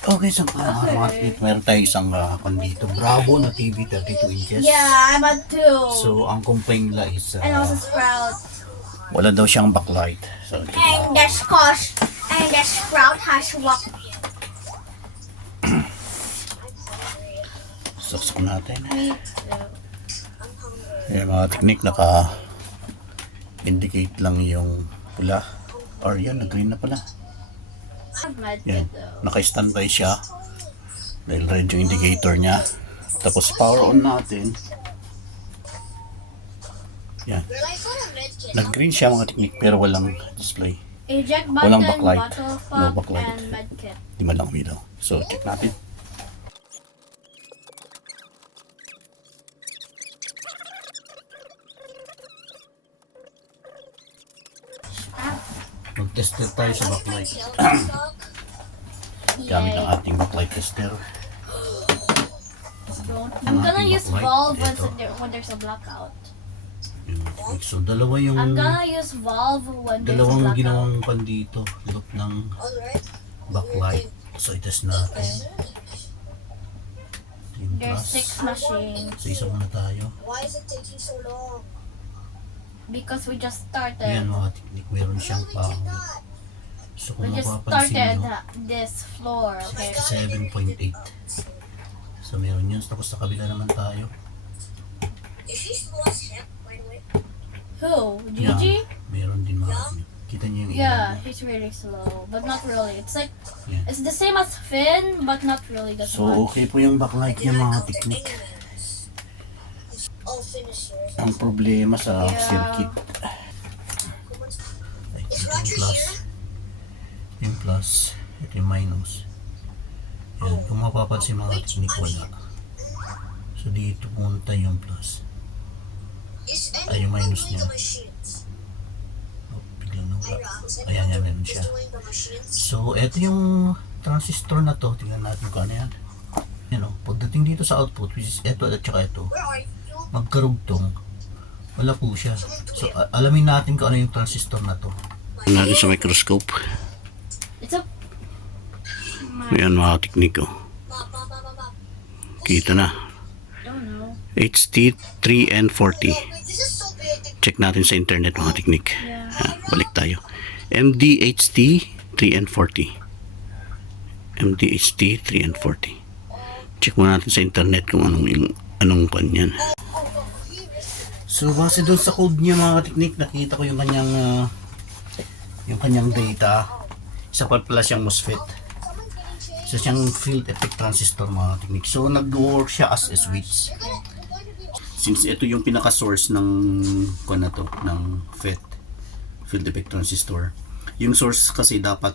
Okay, so meron tayo isang dito. Bravo na TV, 32 inches. Yeah, I'm at 2. So, ang complaint nila is And also Sprout. wala daw siyang backlight. So, And the Sprout has what? saksak natin. Yung mga technique, naka-indicate lang yung pula. Or yan, nag-green na pala. Yan, naka-standby siya. Dahil red yung indicator niya. Tapos power on natin. Yan. Nag-green siya mga technique pero walang display. Eject Walang button, backlight. bottle No pump, backlight. and medkit. Di man lang umilaw. So, check natin. Mag-tester tayo sa backlight. Gamit ang ating backlight tester. I'm gonna ating use backlight. valve Ito. when there's a blackout. Yun. So, dalawa yung I'm gonna use valve when there's a dalawang blackout. ginawang pan dito. Look ng backlight. So, itest natin. Yung There's plus. 6 machines So, isa muna tayo. Why is it taking so long? because we just Ayan started. mga technique. Meron siyang pang. So, We kung just mapapansin started nyo, this floor. Okay. 67.8. So, meron yun. Tapos sa kabila naman tayo. Is she slow as heck, by the way? Who? Yan. Gigi? Meron din mga technique. Kita niyo yung Yeah, ilaw. he's really slow, but not really. It's like Yan. it's the same as Finn, but not really that So, much. okay po yung backlight niya mga technique. I'll finish yours. Ang problema sa Yeah. circuit. Ay, Is ito yung Roger plus. here? Yung plus. Ito yung minus. Yan. Kung mapapansin mga technique, wala. So, dito punta yung plus. Is Ay, yung anyone minus doing niya. the machines? Oh, biglang nawala. Is Ayan, yan, anyone meron siya. doing the machines? So, eto yung transistor na to. Tingnan natin kung ano yan. Yan o. Pagdating dito sa output, which is eto at saka eto, Where are you? magkarugtong, wala po siya. So, alamin natin kung ano yung transistor na to. Natin sa microscope. It's a Ayan mga tekniko. Mom, mom, mom, mom, mom. Kita na. I don't know. HT3N40. Wait, this is so big. Check natin sa internet mga teknik. Yeah. Balik tayo. MDHT3N40. MDHT3N40. Check mo natin sa internet kung anong kanyan. So base doon sa code niya mga teknik, nakita ko yung kanyang data. Isa pa pala siyang MOSFET. Isa siyang field effect transistor mga teknik. So nag-work siya as a switch. Since ito yung pinaka-source ng ng FET, field effect transistor. Yung source kasi dapat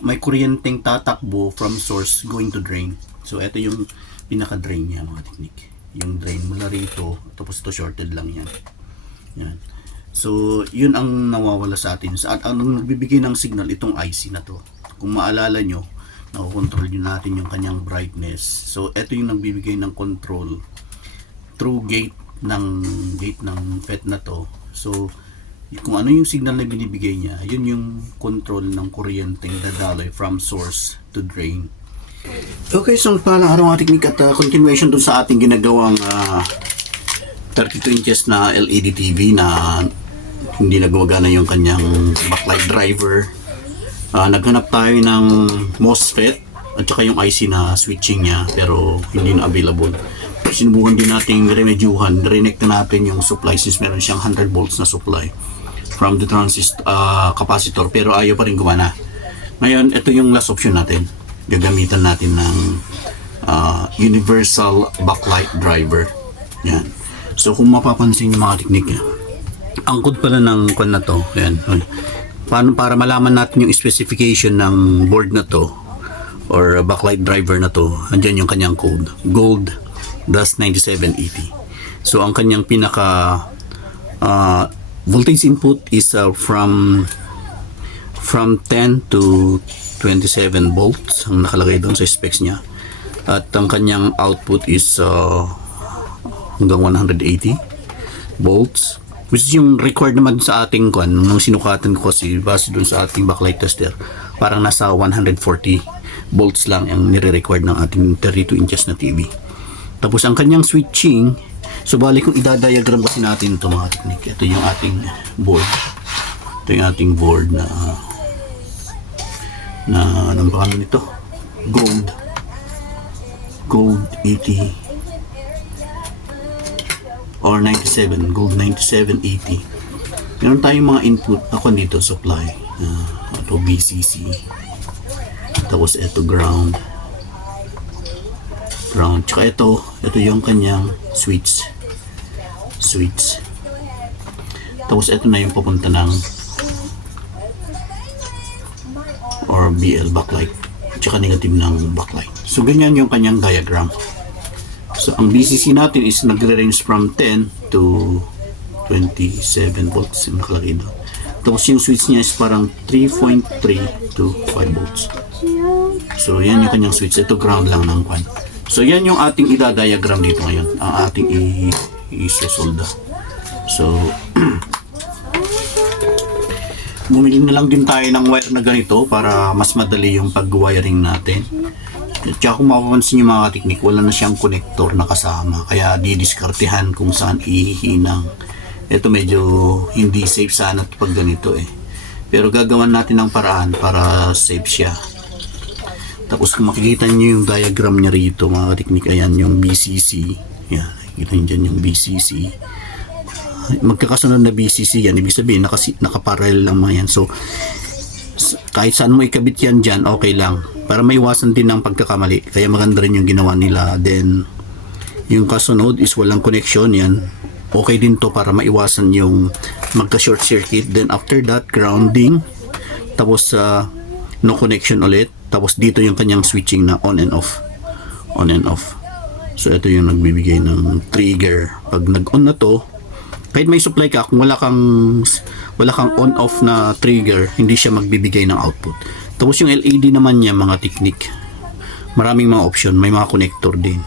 may kuryenteng tatakbo from source going to drain. So ito yung pinaka-drain niya mga teknik. Yung drain mula rito, tapos ito shorted lang yan. Yan. So yun ang nawawala sa atin. At ang nagbibigay ng signal itong IC na to. Kung maalala nyo, nakokontrol yun natin yung kanyang brightness. So ito yung nagbibigay ng control through gate ng FET na to. So kung ano yung signal na binibigay niya, yun yung control ng kuryenteng dadaloy from source to drain. Okay, so palang araw mga teknik at continuation dun sa ating ginagawang 32 inches na LED TV na hindi nagwagana yung kanyang backlight driver. Naghanap tayo ng MOSFET at saka yung IC na switching niya pero hindi na available. Sinubukan din nating remedyuhan, reconnect na natin yung supply since meron siyang 100 volts na supply from the capacitor pero ayaw pa rin gumana. Ngayon, ito yung last option natin. Gagamitan natin ng universal backlight driver. Yan. So kung mapapansin yung mga teknik niya, ang code pala ng kwan na to, yan. Paano para malaman natin yung specification ng board na to or backlight driver na to, andyan yung kanyang code, gold -9780. So ang kanyang pinaka voltage input is from 10 to 27 volts ang nakalagay doon sa specs niya. At ang kanyang output is hanggang 180 volts, which is yung required naman sa ating nung sinukatan ko kasi base doon sa ating backlight tester, parang nasa 140 volts lang ang nire-required ng ating 32 inches na TV. Tapos ang kanyang switching, so bali kung idadiagram kasi natin ito mga teknik, ito yung ating board. Ito yung ating board na anong pangalan nito? Gold 80 or 97, Gold 9780. Meron tayong mga input ako dito, supply. Ito BCC. Tapos ito ground. Tsaka ito yung kanyang switch. Tapos ito na yung papunta ng or BL backlight. Tsaka negative ng backlight. So ganyan yung kanyang diagram. So ang BCC natin is nagre-range from 10 to 27 volts yung nakalagay doon. Tapos yung switch niya is parang 3.3 to 5 volts. So yan yung kanyang switch. Ito ground lang ng kwan. So yan yung ating idadiagram dito ngayon. Ang ating isusolda. So bumili na lang din tayo ng wire na ganito para mas madali yung pag-wiring natin. At saka kung mapapansin nyo mga teknik, wala na siyang connector na kasama. Kaya didiskartehan kung saan ihihinang. Ito medyo hindi safe sana pag ganito eh. Pero gagawan natin ng paraan para safe siya. Tapos kung makikita nyo yung diagram niya rito mga teknik, ayan yung BCC. Yan, nakikita nyo dyan yung BCC. Magkakasunod na BCC yan, ibig sabihin nakaparallel lang mga yan. So kahit saan mo ikabit yan dyan, okay lang para maiwasan din ng pagkakamali. Kaya maganda rin yung ginawa nila. Then yung kasunod is walang connection, yan okay din to para maiwasan yung magka short circuit. Then after that grounding, tapos no connection ulit. Tapos dito yung kanyang switching na on and off. So ito yung nagbibigay ng trigger. Pag nag-on na to, kahit may supply ka, kung wala kang on-off na trigger, hindi siya magbibigay ng output. Tapos yung LED naman niya mga teknik, maraming mga option, may mga connector din.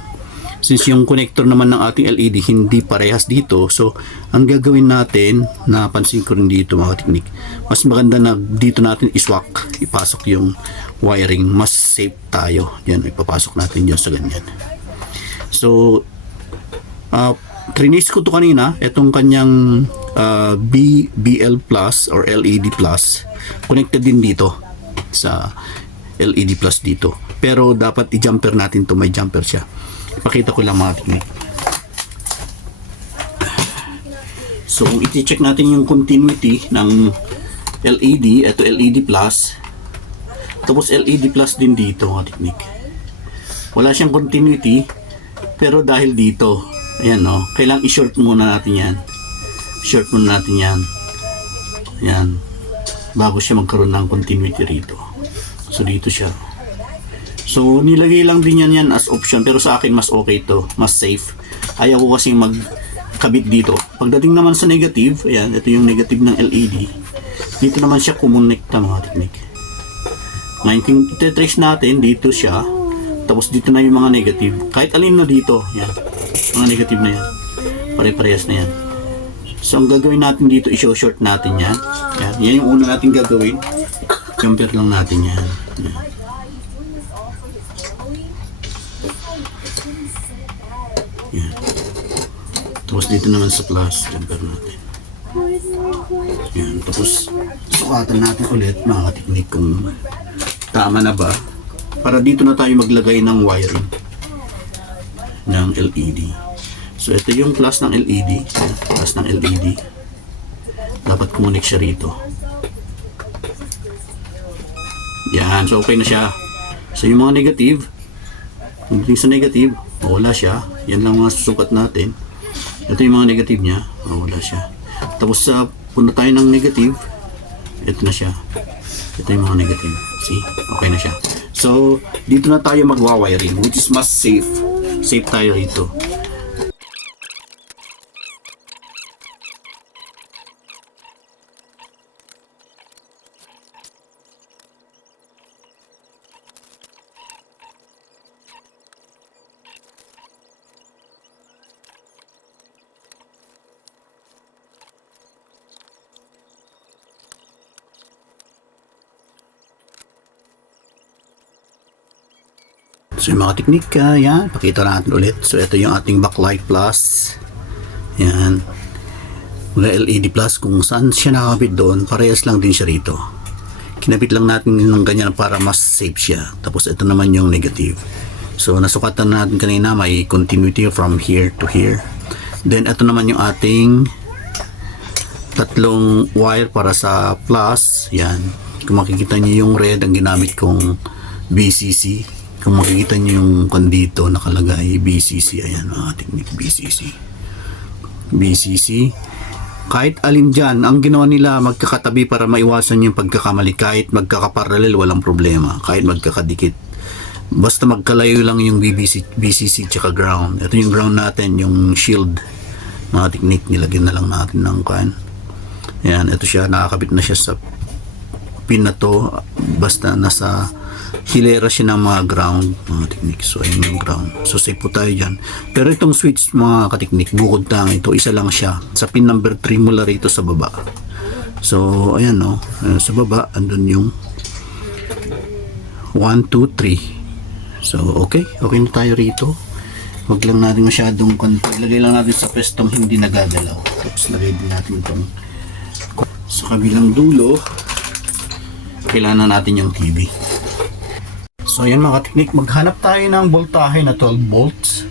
Since yung connector naman ng ating LED hindi parehas dito, so ang gagawin natin, napansin ko rin dito mga teknik, mas maganda na dito natin iswak, ipasok yung wiring, mas safe tayo. Yan, ipapasok natin dyan sa ganyan. So trinis ko to kanina, itong kanyang BL plus or LED plus, connected din dito sa LED plus dito. Pero dapat i-jumper natin to, may jumper siya. Pakita ko lang mga teknik. So kung i-check natin yung continuity ng LED, ito LED plus, tapos LED plus din dito mga teknik. Wala siyang continuity, pero dahil dito, ayan no, kailangan i-short muna natin yan. Short muna natin yan. Ayan. Bago siya magkaroon ng continuity rito. So dito siya. So nilagay lang din yan as option, pero sa akin mas okay to, mas safe. Ayaw ko kasi magkabit dito. Pagdating naman sa negative, ayan, ito yung negative ng LED. Dito naman siya kumonekta mga teknik. Ngayon kung itetrace natin, dito siya. Tapos dito na yung mga negative. Kahit alin na dito, yan. Mga negative na yan. Pare-parehas na yan. So ang gagawin natin dito, i-short natin yan. Yan. Yan yung una natin gagawin. Jumper lang natin yan. Yan. Yan. Tapos dito naman sa plus, jumper natin. Yan. Tapos sukatan natin ulit mga teknik kung tama na ba. Para dito na tayo maglagay ng wiring ng LED. So ito yung plus ng LED. Plus ng LED. Dapat connect siya rito. Yan. So okay na siya. So yung mga negative, pagdating sa negative, wala siya. Yan lang mga susukat natin. Ito yung mga negative niya. Wala siya. Tapos sa punta tayo ng negative, ito na siya. Ito yung mga negative. See? Okay na siya. So, dito na tayo magwa-wiring, which is mas safe. Safe tayo rito. So yung mga teknik, yan, pakita natin ulit. So ito yung ating backlight plus. Yan. Mga LED plus, kung saan siya nakakabit doon, parehas lang din siya rito. Kinabit lang natin ng ganyan para mas safe siya. Tapos ito naman yung negative. So nasukatan natin kanina, may continuity from here to here. Then ito naman yung ating tatlong wire para sa plus. Yan. Kung makikita nyo yung red, ang ginamit kong BCC. Kung makikita nyo yung kandito nakalagay BCC. Ayan, technique BCC. BCC. Kahit alin dyan, ang ginawa nila magkakatabi para maiwasan yung pagkakamali. Kahit magkakaparallel, walang problema. Kahit magkakadikit. Basta magkalayo lang yung BCC tsaka ground. Ito yung ground natin, yung shield. Mga technique, nilagyan na lang natin ng kan. Ayan, ito siya, nakakabit na siya sa pin na to. Basta nasa hilera siya ng mga ground, mga technique. So ayun yung ground. So safe po tayo dyan. Pero itong switch mga kateknik, bukod tang ito, isa lang siya. Sa pin number 3 mula rito sa baba. So ayan no, sa baba andun yung 1, 2, 3. So okay na tayo rito. Huwag lang natin masyadong ilagay lang natin sa pwestong hindi nagagalaw. Tapos lagay din natin itong sa kabilang dulo. Kailangan natin yung TV. So yan mga teknik, maghanap tayo ng voltahe na 12 volts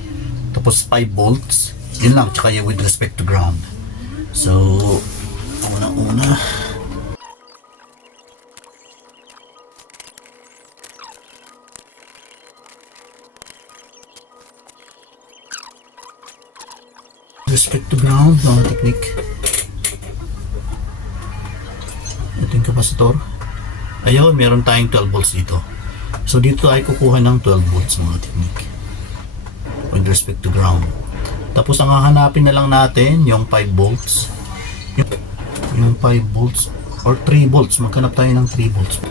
tapos 5 volts, yun lang, tsaka yung with respect to ground. So una respect to ground mga teknik, ito yung kapasitor. Ayun, meron tayong 12 volts dito. So dito tayo kukuha ng 12 volts mga technique with respect to ground. Tapos ang hahanapin na lang natin yung 5 volts. Yung 5 volts or 3 volts. Maghanap tayo ng 3 volts.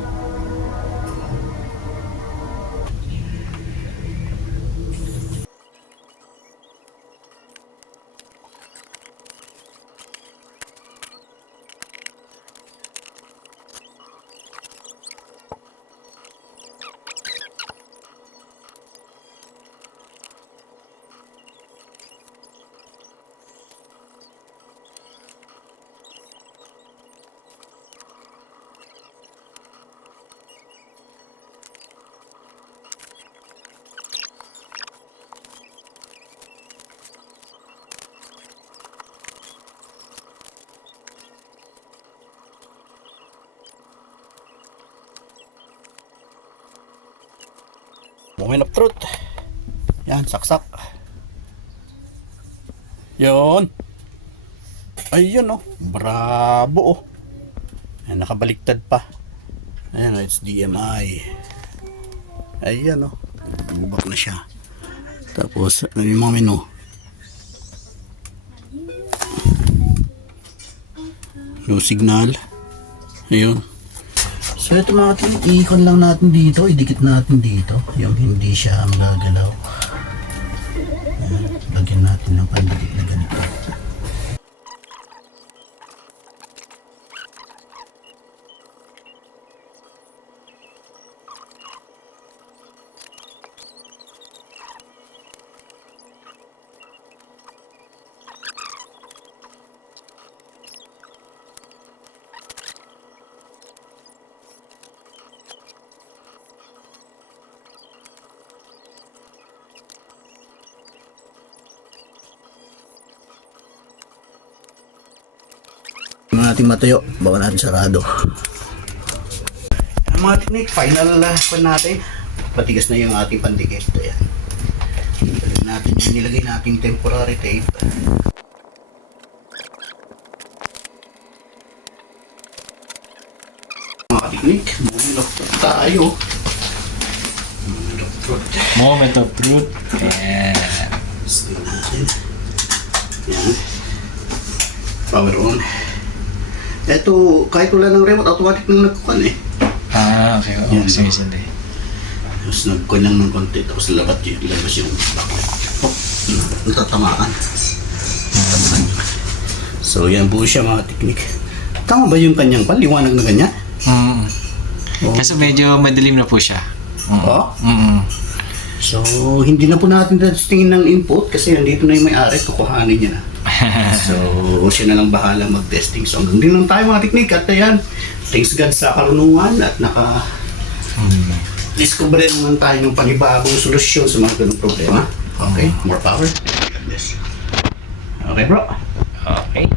Moment of truth. Yan, saksak. Yun. Ayun oh. Bravo oh. Ayan, nakabaliktad pa. Ayan, it's DMI. Ayan oh. Bubak na siya. Tapos, yung mga menu. No signal. Ayun. So ito mga ating i-icon lang natin dito, idikit natin dito, yung hindi siya magagalaw. Ayan, lagyan natin ng pandikit na ganito. Natin matayo, bawa natin sarado. Ang mga technique, final pan natin. Patigas na yung ating pandikit. Ayan. Nilagay natin yung nilagay nating temporary tape. Mga technique, moment of truth tayo. Moment of truth. Moment of truth. Yeah. Stay natin. Ayan. Power on. Ito, kahit wala ng remote, automatic nang nagkukan eh. Ah, okay. Oo, Yan. sige, sige. Tapos nagkukan lang ng konti, tapos labas yung backlight. Oh, natatamaan. Natatamaan yun. So, yan po siya mga teknik. Tama ba yung kanyang paliwanag na ganyan? Mm. Oh. Kaso medyo madilim na po siya. Mm. Oh? Mm. So, hindi na po natin testingin ng input kasi andito na yung may-ari, kukuhanin niya na. So, siya na lang bahala mag-testing. So, hanggang din lang tayo mga teknik. At ayan, thanks God sa karunungan at discover naman tayo ng panibagong solusyon sa mga ganung problema. Okay, more power. God bless. Okay bro. Okay.